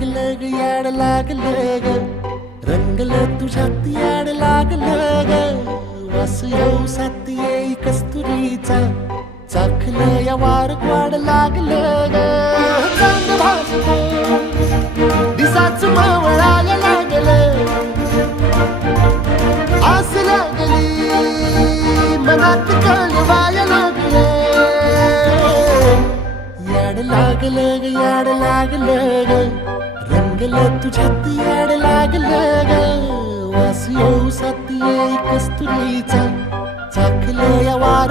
लागलं ग याड लागलं ग रंगलं तुझ्यात याड लागलं ग वास येऊ सात येई कस्तुरीचा चाखलं या वार वाड लागलं ग चांग भासतो दिसाच मावळायला लागलं आस लागली मनात कळवायला लागलं याड लागलं ग याड लागलं ग रंगलं तुझ्यात याड लागलं ग वास येऊ सात येई कस्तुरीचा चाखलं या वार